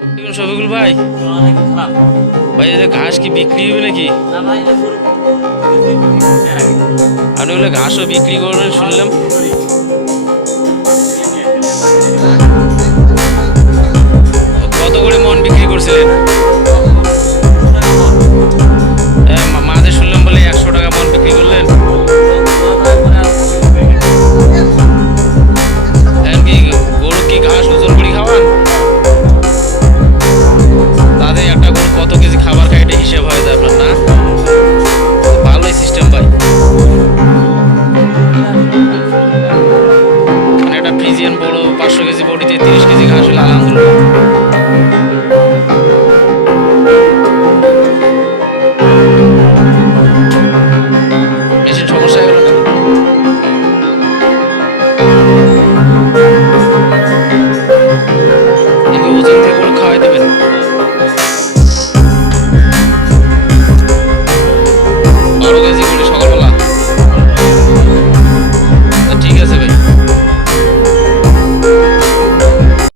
শফিকুল ভাই? ভাই এদের ঘাস কি বিক্রি হবে নাকি? আপনি ঘাসও বিক্রি করবেন শুনলাম। বড় পাঁচশো কেজি বডিতে তিরিশ কেজি ঘাস হলে আলহামদুলিল্লাহ।